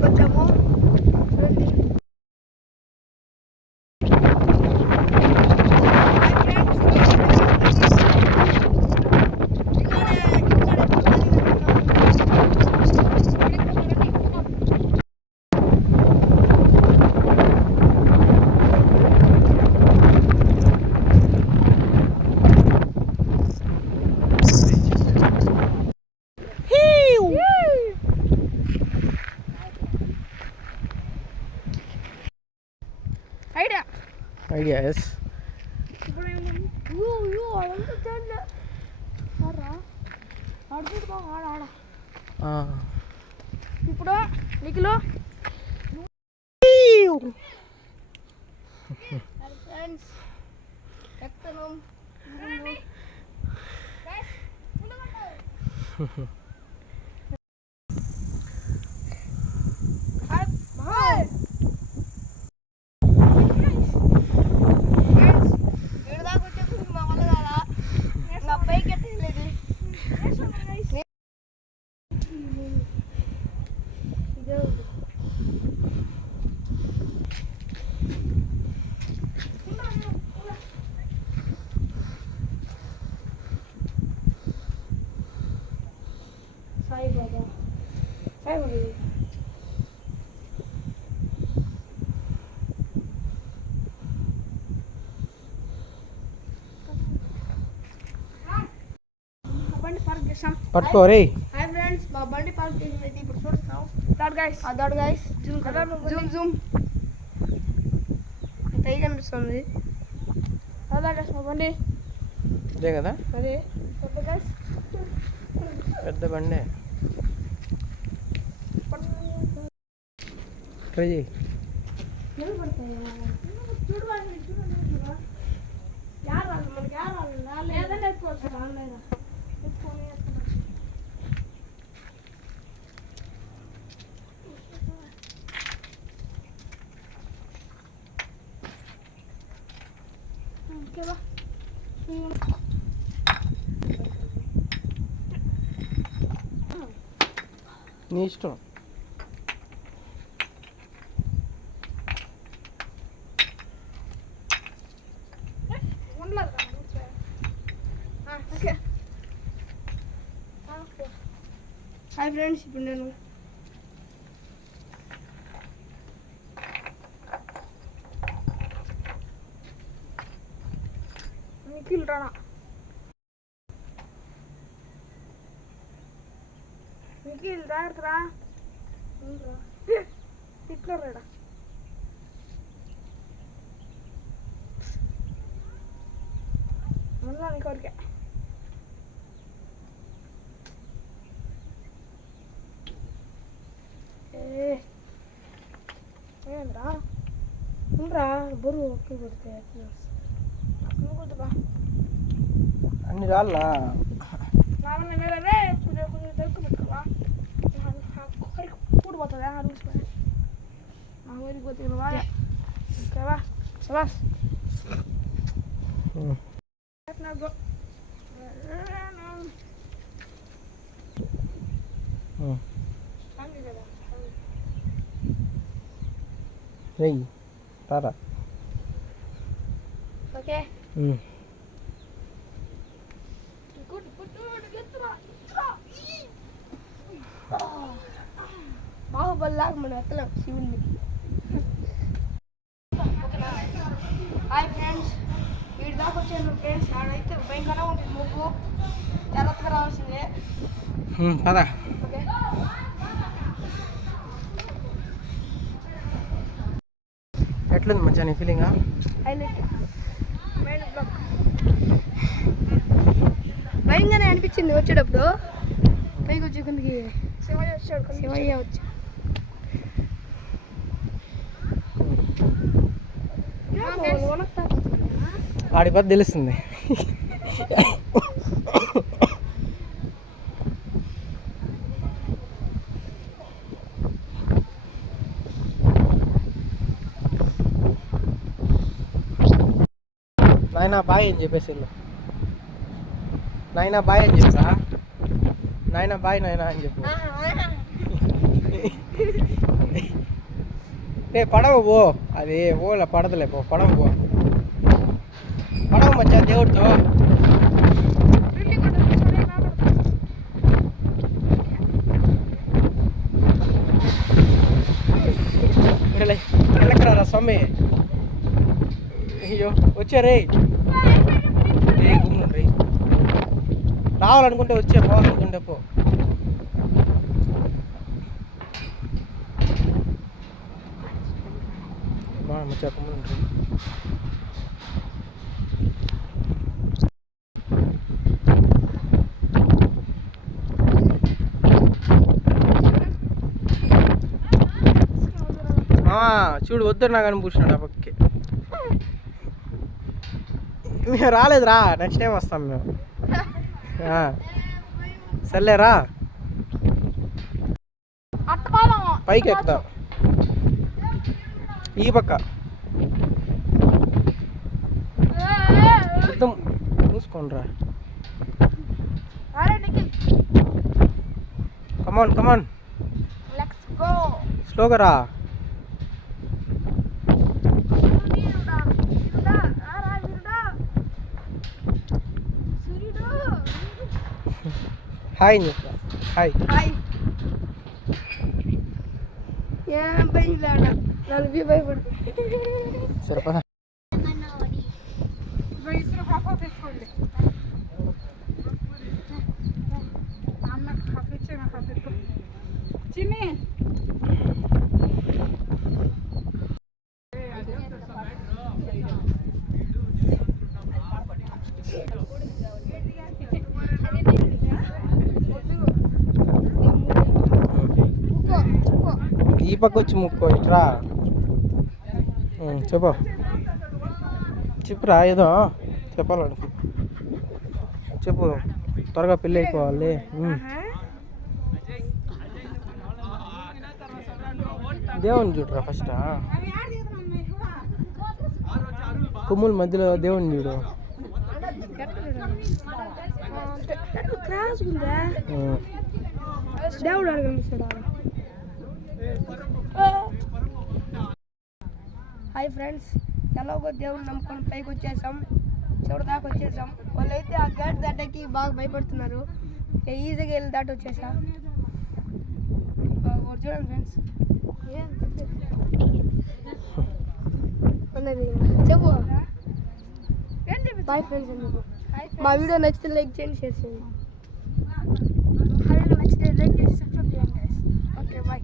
దగ్గరికి వచ్చాము. Idea yes. ఇప్పుడు నిఖిలో సాయిబాబా బండి పార్క్ చేసాం. పట్టుకో రే. హాయ్ ఫ్రెండ్స్, మా బండి పార్క్ చేసింది ఇప్పుడు చూస్తున్నాం. దాట్ గైస్ జూమ్ అంతే కనిపిస్తుంది. అదా గైస్ మా బండి అదే కదా, అదే గైస్ పెద్ద బండే. ట్రై చేయి. నీ ఇష్టం. హాయ్ ఫ్రెండ్స్, ఇప్పుడు నేను నిఖిల్ రానా నిఖిల్ రా ఇట్లా రాడా మళ్ళా నీ కోరికే. ఏంద్రా ఉండరా బరువు ఒక్క కొడితే కొడుతుబా అన్ని రాళ్ళా రావాలి మేరే కొంచెం కొంచెం దొరికి పెట్టుకోవా కూడిపోతుంది చూసుకొని మా ఊరికి పోతే ఓకేవా సబాస్. రెయ్యి రారా. ఓకే బాహుబలిలాగా మనం ఎత్తలేం శివుడిని. హాయ్ ఫ్రెండ్స్, వీడి దాకా వచ్చాను ఫ్రెండ్స్. ఆడైతే భయంకరంగా ఉంటుంది ముగ్గు, జాగ్రత్తగా రావాల్సిందే. పదా. ఓకే ఎట్లుంది మంచిగా నీ ఫీలింగా? Highlight mind block. భయంగానే అనిపించింది వచ్చేటప్పుడు. పైకి వచ్చే కిందకి శివయ్య వచ్చా. ఆడి పది తెలుస్తుంది. నాయనా బాయ్ అని చెప్పేసి నాయనా బాయ్ అని చెప్పా. నాయనా బాయ్ నాయనా అని చెప్పు. రే పడవ పో, అది ఓలా పడదలే, పో పడవ పో, పడవ మచ్చా దేవుడితో. వెళ్ళకరా స్వామి. అయ్యో వచ్చారే, రే గుమ్ము రే, రావాలనుకుంటే వచ్చే, పోవాలనుకుంటే పో. మచ్చా గుమ్ము రే. చూడు వద్దన్నా కానీ పూసినాడు ఆ పక్కకి. మేము రాలేదురా, నెక్స్ట్ టైం వస్తాం మేము. సర్లేరా, పైకి ఎక్కుతా ఈ పక్క. మొత్తం చూసుకోండిరా. కమాన్ కమాన్, స్లోగా రా. హాయ్ చెప్పా, హాయ్. హాయ్. ఏం భయపడ, నన్ను భయపడు. సరే పద. ఈ పక్క వచ్చి ముక్కో, ఇట్రా. చెప్పు చెప్పురా, ఏదో చెప్పాలి, చెప్పు. త్వరగా పెళ్ళి అయిపోవాలి. దేవుని చూడరా ఫస్ట్. కొమ్ముల మధ్యలో దేవుని చూడు. దేవుడు హాయ్ ఫ్రెండ్స్, ఎలాగో దేవుడు నమ్ముకొని పైకి వచ్చేసాం, చివరి దాకా వచ్చేసాం. వాళ్ళైతే ఆ గేట్ దాటకి బాగా భయపడుతున్నారు. ఈజీగా వెళ్ళి దాటి వచ్చేసా. చూడండి ఫ్రెండ్స్, చెప్పు. Bye friends. మా వీడియో నచ్చితే లైక్ చేయండి, షేర్ చేయండి. నచ్చితే లైక్ చేసి సబ్స్క్రైబ్ చేయండి. Okay bye.